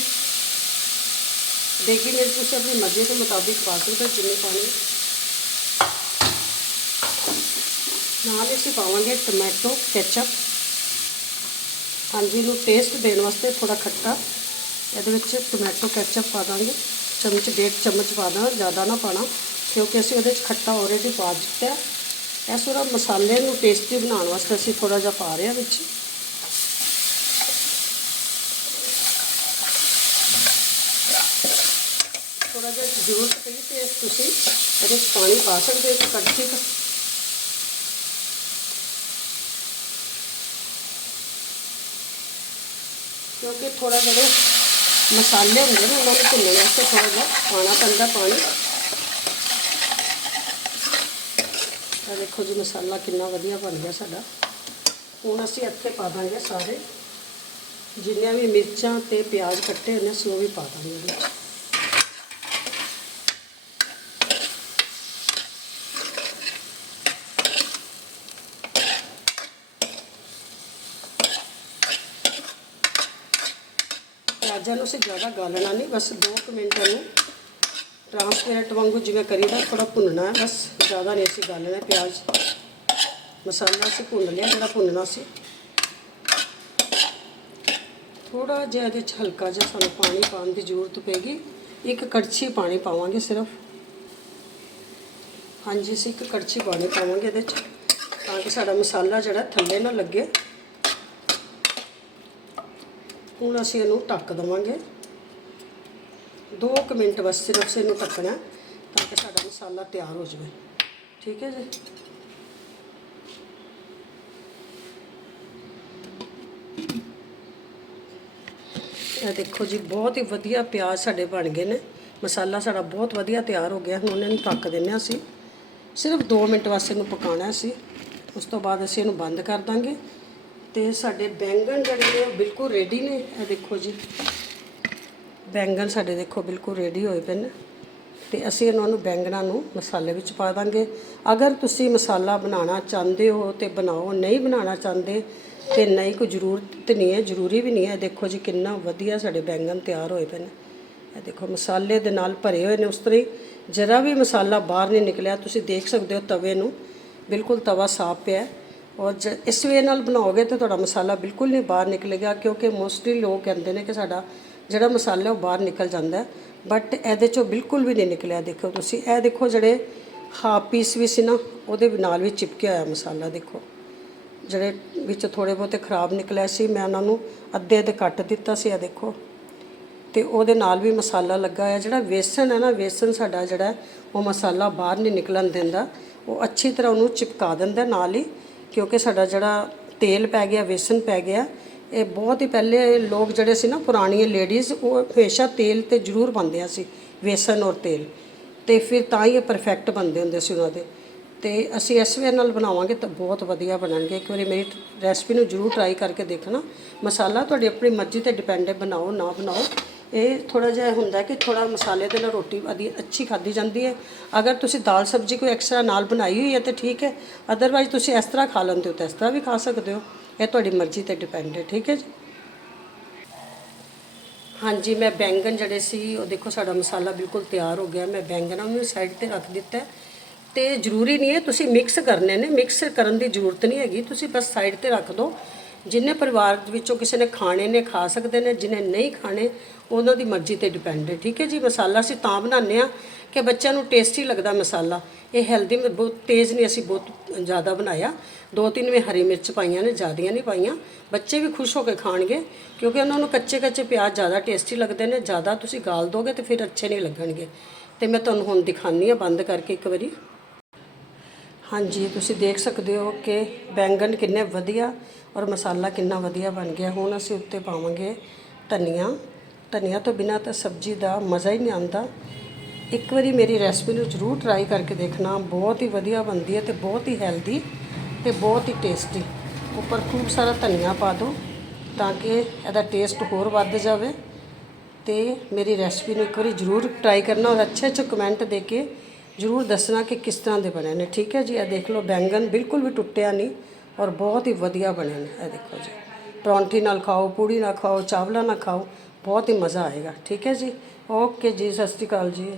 ਦੇਗੀ ਮਿਰਚ ਤੁਸੀਂ ਆਪਣੀ ਮਰਜ਼ੀ ਦੇ ਮੁਤਾਬਿਕ ਪਾ ਸਕਦੇ ਹੋ, ਜਿੰਨੀ ਪਾਣੀ ਨਾਲ ਅਸੀਂ ਪਾਵਾਂਗੇ ਟੋਮੈਟੋ ਕੈਚਅਪ ਹਾਂਜੀ, ਇਹਨੂੰ ਟੇਸਟ ਦੇਣ ਵਾਸਤੇ ਥੋੜਾ ਖੱਟਾ। ਇਹਦੇ ਵਿੱਚ ਟੋਮੈਟੋ ਕੈਚਅਪ ਪਾ ਦਾਂਗੇ। ਚਮਚ, ਡੇਢ ਚਮਚ ਪਾ ਦਾਂ ਜ਼ਿਆਦਾ ਨਾ ਪਾਣਾ, ਕਿਉਂਕਿ ਅਸੀਂ ਉਹਦੇ 'ਚ ਖੱਟਾ ਆਲਰੇਡੀ ਪਾ ਦਿੱਤਾ ਹੈ। ਇਸ ਵਾਰ ਮਸਾਲੇ ਨੂੰ ਟੇਸਟੀ ਬਣਾਉਣ ਵਾਸਤੇ ਅਸੀਂ ਥੋੜਾ ਜਿਹਾ ਪਾ ਰਹੇ ਹਾਂ ਵਿੱਚ। ਥੋੜਾ ਜਿਹਾ ਜ਼ਰੂਰਤ ਪਈ ਤੇ ਤੁਸੀਂ ਇਹਦੇ 'ਚ ਪਾਣੀ ਪਾ ਸਕਦੇ ਹੋ ਇੱਕ ਕੜਛੀ ਕਿਉਂਕਿ ਥੋੜਾ ਜਿਹੜੇ ਮਸਾਲੇ ਹੁੰਦੇ ਨੇ, ਉਹਨਾਂ ਨੂੰ ਭੁੰਨਣ ਵਾਸਤੇ ਥੋੜਾ ਜਿਹਾ ਪਾਣਾ ਪੈਂਦਾ ਪਾਣੀ। ਤਾਂ ਦੇਖੋ ਜੀ ਮਸਾਲਾ ਕਿੰਨਾ ਵਧੀਆ ਬਣ ਗਿਆ ਸਾਡਾ। ਹੁਣ ਅਸੀਂ ਇੱਥੇ ਪਾ ਦਾਂਗੇ ਸਾਰੇ। ਜਿੰਨੀਆਂ ਵੀ ਮਿਰਚਾਂ ਤੇ ਪਿਆਜ਼ ਕੱਟੇ ਹੋਏ ਨੇ, ਅਸੀਂ ਉਹ ਵੀ ਪਾ ਦਾਂਗੇ ਪਿਆਜ਼ਾਂ ਨੂੰ ਅਸੀਂ ਜ਼ਿਆਦਾ ਗਾਲਣਾ ਨਹੀਂ, ਬਸ 2 ਮਿੰਟ ਇਹਨੂੰ ਟ੍ਰਾਂਸਪੇਰੈਂਟ ਵਾਂਗੂ ਜਿਵੇਂ ਕਰੀਦਾ ਥੋੜਾ ਭੁੰਨਣਾ ਹੈ, ਬਸ ਜ਼ਿਆਦਾ ਨਹੀਂ ਅਸੀਂ ਗਾਲਣਾ, ਪਿਆਜ਼, ਮਸਾਲਾ ਅਸੀਂ ਭੁੰਨ ਲਿਆ, ਜਿਹੜਾ ਭੁੰਨਣਾ ਸੀ। ਥੋੜਾ ਜਿਹਾ ਇਹਦੇ 'ਚ ਹਲਕਾ ਜਿਹਾ ਸਾਨੂੰ ਪਾਣੀ ਪਾਉਣ ਦੀ ਜ਼ਰੂਰਤ ਪਏਗੀ। ਇੱਕ ਕੜਛੀ ਪਾਣੀ ਪਾਵਾਂਗੇ ਸਿਰਫ। ਹਾਂਜੀ, ਅਸੀਂ ਇੱਕ ਕੜਛੀ ਪਾਣੀ ਪਾਵਾਂਗੇ ਇਹਦੇ 'ਚ, ਤਾਂ ਕਿ ਸਾਡਾ ਮਸਾਲਾ ਜਿਹੜਾ ਥੱਲੇ ਨਾ ਲੱਗੇ। ਹੁਣ ਅਸੀਂ ਇਹਨੂੰ ਢੱਕ ਦਵਾਂਗੇ। 2 ਮਿੰਟ ਬਸ ਸਿਰਫ ਇਹਨੂੰ ਢੱਕਣਾ ਤਾਂ ਕਿ ਸਾਡਾ ਮਸਾਲਾ ਤਿਆਰ ਹੋ ਜਾਵੇ। ਠੀਕ ਹੈ ਜੀ? ਇਹ ਦੇਖੋ ਜੀ, ਬਹੁਤ ਹੀ ਵਧੀਆ ਪਿਆਜ਼ ਸਾਡੇ ਬਣ ਗਏ ਨੇ। ਮਸਾਲਾ ਸਾਡਾ ਬਹੁਤ ਵਧੀਆ ਤਿਆਰ ਹੋ ਗਿਆ। ਹੁਣ ਇਹਨੂੰ ਢੱਕ ਦਿੰਨੇ ਹਾਂ ਅਸੀਂ। ਸਿਰਫ 2 ਮਿੰਟ ਵਾਸਤੇ ਇਹਨੂੰ ਪਕਾਉਣਾ ਸੀ ਉਸ ਤੋਂ ਬਾਅਦ ਅਸੀਂ ਇਹਨੂੰ ਬੰਦ ਕਰ ਦਾਂਗੇ। ਤੇ ਸਾਡੇ ਬੈਂਗਣ ਜਿਹੜੇ ਨੇ ਉਹ ਬਿਲਕੁਲ ਰੈਡੀ ਨੇ। ਇਹ ਦੇਖੋ ਜੀ। ਬੈਂਗਣ ਸਾਡੇ ਦੇਖੋ ਬਿਲਕੁਲ ਰੈਡੀ ਹੋਏ ਪਏ ਨੇ ਤੇ ਅਸੀਂ ਇਹਨਾਂ ਨੂੰ ਬੈਂਗਣਾ ਨੂੰ ਮਸਾਲੇ ਵਿੱਚ ਪਾ ਦਾਂਗੇ। ਅਗਰ ਤੁਸੀਂ ਮਸਾਲਾ ਬਣਾਉਣਾ ਚਾਹੁੰਦੇ ਹੋ ਤੇ ਬਣਾਓ, ਨਹੀਂ ਬਣਾਉਣਾ ਚਾਹੁੰਦੇ ਤੇ ਨਹੀਂ ਕੋਈ ਜ਼ਰੂਰਤ ਨਹੀਂ ਹੈ, ਜ਼ਰੂਰੀ ਵੀ ਨਹੀਂ ਹੈ। ਦੇਖੋ ਜੀ ਕਿੰਨਾ ਵਧੀਆ ਸਾਡੇ ਬੈਂਗਣ ਤਿਆਰ ਹੋਏ ਪਏ ਨੇ। ਇਹ ਦੇਖੋ ਮਸਾਲੇ ਦੇ ਨਾਲ ਭਰੇ ਹੋਏ ਨੇ ਉਸ ਤਰ੍ਹਾਂ ਹੀ। ਜਰਾ ਵੀ ਮਸਾਲਾ ਬਾਹਰ ਨਹੀਂ ਨਿਕਲਿਆ। ਤੁਸੀਂ ਦੇਖ ਸਕਦੇ ਹੋ ਤਵੇ ਨੂੰ। ਬਿਲਕੁਲ ਤਵਾ ਸਾਫ਼ ਪਿਆ ਔਰ ਜ ਇਸ ਵੇ ਨਾਲ ਬਣਾਓਗੇ ਤਾਂ ਤੁਹਾਡਾ ਮਸਾਲਾ ਬਿਲਕੁਲ ਨਹੀਂ ਬਾਹਰ ਨਿਕਲੇਗਾ ਕਿਉਂਕਿ ਮੋਸਟਲੀ ਲੋਕ ਕਹਿੰਦੇ ਨੇ ਕਿ ਸਾਡਾ ਜਿਹੜਾ ਮਸਾਲਾ ਉਹ ਬਾਹਰ ਨਿਕਲ ਜਾਂਦਾ ਬਟ ਇਹਦੇ ਚੋਂ ਬਿਲਕੁਲ ਵੀ ਨਹੀਂ ਨਿਕਲਿਆ, ਦੇਖੋ ਤੁਸੀਂ। ਇਹ ਦੇਖੋ ਜਿਹੜੇ ਹਾਫ ਪੀਸ ਵੀ ਸੀ ਨਾ, ਉਹਦੇ ਨਾਲ ਵੀ ਚਿਪਕਿਆ ਹੋਇਆ ਮਸਾਲਾ, ਦੇਖੋ। ਜਿਹੜੇ ਵਿੱਚ ਥੋੜੇ ਬਹੁਤੇ ਖਰਾਬ ਨਿਕਲਿਆ ਸੀ, ਮੈਂ ਉਹਨਾਂ ਨੂੰ ਅੱਧੇ ਅੱਧੇ ਕੱਟ ਦਿੱਤਾ ਸੀ ਆ ਦੇਖੋ। ਤੇ ਉਹਦੇ ਨਾਲ ਵੀ ਮਸਾਲਾ ਲੱਗਾ ਹੋਇਆ। ਜਿਹੜਾ ਵੇਸਣ ਹੈ ਨਾ, ਵੇਸਣ ਸਾਡਾ ਜਿਹੜਾ ਉਹ ਮਸਾਲਾ ਬਾਹਰ ਨਹੀਂ ਨਿਕਲਣ ਦਿੰਦਾ। ਉਹ ਅੱਛੀ ਤਰ੍ਹਾਂ ਉਹਨੂੰ ਚਿਪਕਾ ਦਿੰਦਾ ਨਾਲ ਹੀ। ਕਿਉਂਕਿ ਸਾਡਾ ਜਿਹੜਾ ਤੇਲ ਪੈ ਗਿਆ ਵੇਸਣ ਪੈ ਗਿਆ, ਇਹ ਬਹੁਤ ਹੀ ਪਹਿਲੇ ਲੋਕ ਜਿਹੜੇ ਸੀ ਨਾ, ਪੁਰਾਣੀਆਂ ਲੇਡੀਜ਼ ਉਹ ਹਮੇਸ਼ਾ ਤੇਲ ਤੇ ਜ਼ਰੂਰ ਪਾਉਂਦੇ ਸੀ, ਵੇਸਨ ਔਰ ਤੇਲ। ਤੇ ਫਿਰ ਤਾਂ ਹੀ ਇਹ ਪਰਫੈਕਟ ਬਣਦੇ ਹੁੰਦੇ ਸੀ ਉਹਨਾਂ ਦੇ। ਤੇ ਅਸੀਂ ਇਸ ਵੇ ਨਾਲ ਬਣਾਵਾਂਗੇ ਤਾਂ ਬਹੁਤ ਵਧੀਆ ਬਣਨਗੇ। ਇੱਕ ਵਾਰੀ ਮੇਰੀ ਰੈਸਪੀ ਨੂੰ ਜ਼ਰੂਰ ਟਰਾਈ ਕਰਕੇ ਦੇਖਣਾ। ਮਸਾਲਾ ਤੁਹਾਡੀ ਆਪਣੀ ਮਰਜ਼ੀ ਤੇ ਡਿਪੈਂਡ ਹੈ, ਬਣਾਓ, ਨਾ ਬਣਾਓ। ਇਹ ਥੋੜਾ ਜਿਹਾ ਹੁੰਦਾ ਕਿ ਥੋੜਾ ਮਸਾਲੇ ਦੇ ਨਾਲ ਰੋਟੀ ਵਧੀਆ ਅੱਛੀ ਖਾਦੀ ਜਾਂਦੀ ਹੈ। ਅਗਰ ਤੁਸੀਂ ਦਾਲ ਸਬਜ਼ੀ ਕੋਈ ਐਕਸਟਰਾ ਨਾਲ ਬਣਾਈ ਹੋਈ ਹੈ ਤਾਂ ਠੀਕ ਹੈ। ਅਦਰਵਾਈਜ਼ ਤੁਸੀਂ ਇਸ ਤਰ੍ਹਾਂ ਖਾ ਲੈਂਦੇ ਹੋ ਤਾਂ ਇਸ ਤਰ੍ਹਾਂ ਵੀ ਖਾ ਸਕਦੇ ਹੋ। ਇਹ ਤੁਹਾਡੀ ਮਰਜ਼ੀ ਤੇ ਡਿਪੈਂਡ ਹੈ, ਠੀਕ ਹੈ ਜੀ? ਹਾਂਜੀ, ਮੈਂ ਬੈਂਗਣ ਜਿਹੜੇ ਸੀ, ਉਹ ਦੇਖੋ ਸਾਡਾ ਮਸਾਲਾ ਬਿਲਕੁਲ ਤਿਆਰ ਹੋ ਗਿਆ। ਮੈਂ ਬੈਂਗਨਾਂ ਨੂੰ ਸਾਈਡ ਤੇ ਰੱਖ ਦਿੱਤਾ ਹੈ। ਤੇ ਜ਼ਰੂਰੀ ਨਹੀਂ ਹੈ ਤੁਸੀਂ ਮਿਕਸ ਕਰਨੇ ਨੇ। ਮਿਕਸ ਕਰਨ ਦੀ ਜ਼ਰੂਰਤ ਨਹੀਂ ਹੈਗੀ। ਤੁਸੀਂ ਬਸ ਸਾਈਡ ਤੇ ਰੱਖ ਦਿਓ ਜਿੰਨੇ ਪਰਿਵਾਰ ਵਿੱਚੋਂ ਕਿਸੇ ਨੇ ਖਾਣੇ ਨੇ ਖਾ ਸਕਦੇ ਨੇ ਜਿਹਨੇ ਨਹੀਂ ਖਾਣੇ, ਉਹਨਾਂ ਦੀ ਮਰਜ਼ੀ ਤੇ ਡਿਪੈਂਡ ਹੈ। ਠੀਕ ਹੈ ਜੀ? ਮਸਾਲਾ ਅਸੀਂ ਤਾਂ ਬਣਾਉਂਦੇ ਆ ਕਿ ਬੱਚਿਆਂ ਨੂੰ ਟੇਸਟੀ ਲੱਗਦਾ ਮਸਾਲਾ। ਇਹ ਹੈਲਦੀ ਬਹੁਤ ਤੇਜ਼ ਨਹੀਂ ਅਸੀਂ ਬਹੁਤ ਜ਼ਿਆਦਾ ਬਣਾਇਆ। ਦੋ ਤਿੰਨ ਮੈਂ ਹਰੀ ਮਿਰਚ ਪਾਈਆਂ ਨੇ, ਜ਼ਿਆਦੀਆਂ ਨਹੀਂ ਪਾਈਆਂ। ਬੱਚੇ ਵੀ ਖੁਸ਼ ਹੋ ਕੇ ਖਾਣਗੇ, ਕਿਉਂਕਿ ਉਹਨਾਂ ਨੂੰ ਕੱਚੇ ਕੱਚੇ ਪਿਆਜ਼ ਜ਼ਿਆਦਾ ਟੇਸਟੀ ਲੱਗਦੇ ਨੇ। ਜ਼ਿਆਦਾ ਤੁਸੀਂ ਗਾਲ ਦੋਗੇ ਤੇ ਫਿਰ ਅੱਛੇ ਨਹੀਂ ਲੱਗਣਗੇ। ਤੇ ਮੈਂ ਤੁਹਾਨੂੰ ਹੁਣ ਦਿਖਾਨੀ ਆ ਬੰਦ ਕਰਕੇ ਇੱਕ ਵਾਰੀ। ਹਾਂਜੀ, ਤੁਸੀਂ ਦੇਖ ਸਕਦੇ ਹੋ ਕਿ ਬੈਂਗਣ ਕਿੰਨੇ ਵਧੀਆ ਔਰ ਮਸਾਲਾ ਕਿੰਨਾ ਵਧੀਆ ਬਣ ਗਿਆ। ਹੁਣ ਅਸੀਂ ਉੱਤੇ ਪਾਵਾਂਗੇ ਧਨੀਆ। ਧਨੀਆ ਤੋਂ ਬਿਨਾ ਤਾਂ ਸਬਜ਼ੀ ਦਾ ਮਜ਼ਾ ਹੀ ਨਹੀਂ ਆਉਂਦਾ। ਇੱਕ ਵਾਰੀ ਮੇਰੀ ਰੈਸਪੀ ਨੂੰ ਜ਼ਰੂਰ ਟਰਾਈ ਕਰਕੇ ਦੇਖਣਾ। ਬਹੁਤ ਹੀ ਵਧੀਆ ਬਣਦੀ ਹੈ ਤੇ ਬਹੁਤ ਹੀ ਹੈਲਦੀ ਤੇ ਬਹੁਤ ਹੀ ਟੇਸਟੀ ਉੱਪਰ ਖੂਬ ਸਾਰਾ ਧਨੀਆ ਪਾ ਦਿਓ ਤਾਂ ਕਿ ਇਹਦਾ ਟੇਸਟ ਹੋਰ ਵੱਧ ਜਾਵੇ ਤੇ ਮੇਰੀ ਰੈਸਪੀ ਨੂੰ ਇੱਕ ਵਾਰੀ ਜ਼ਰੂਰ ਟਰਾਈ ਕਰਨਾ ਔਰ ਅੱਛੇ ਅੱਛੇ ਕਮੈਂਟ ਦੇ ਕੇ ਜ਼ਰੂਰ ਦੱਸਣਾ ਕਿ ਕਿਸ ਤਰ੍ਹਾਂ ਦੇ ਬਣੇ ਨੇ। ਠੀਕ ਹੈ ਜੀ, ਇਹ ਦੇਖ ਲਓ ਬੈਂਗਨ ਬਿਲਕੁਲ ਵੀ ਟੁੱਟਿਆ ਨਹੀਂ ਔਰ ਬਹੁਤ ਹੀ ਵਧੀਆ ਬਣੇ ਨੇ, ਇਹ ਦੇਖੋ ਜੀ। ਪਰੌਂਠੀ ਨਾਲ ਖਾਓ, ਪੂੜੀ ਨਾਲ ਖਾਓ, ਚਾਵਲਾਂ ਨਾਲ ਖਾਓ, ਬਹੁਤ ਹੀ ਮਜ਼ਾ ਆਏਗਾ। ਠੀਕ ਹੈ ਜੀ, ਓਕੇ ਜੀ, ਸਤਿ ਸ਼੍ਰੀ ਅਕਾਲ ਜੀ।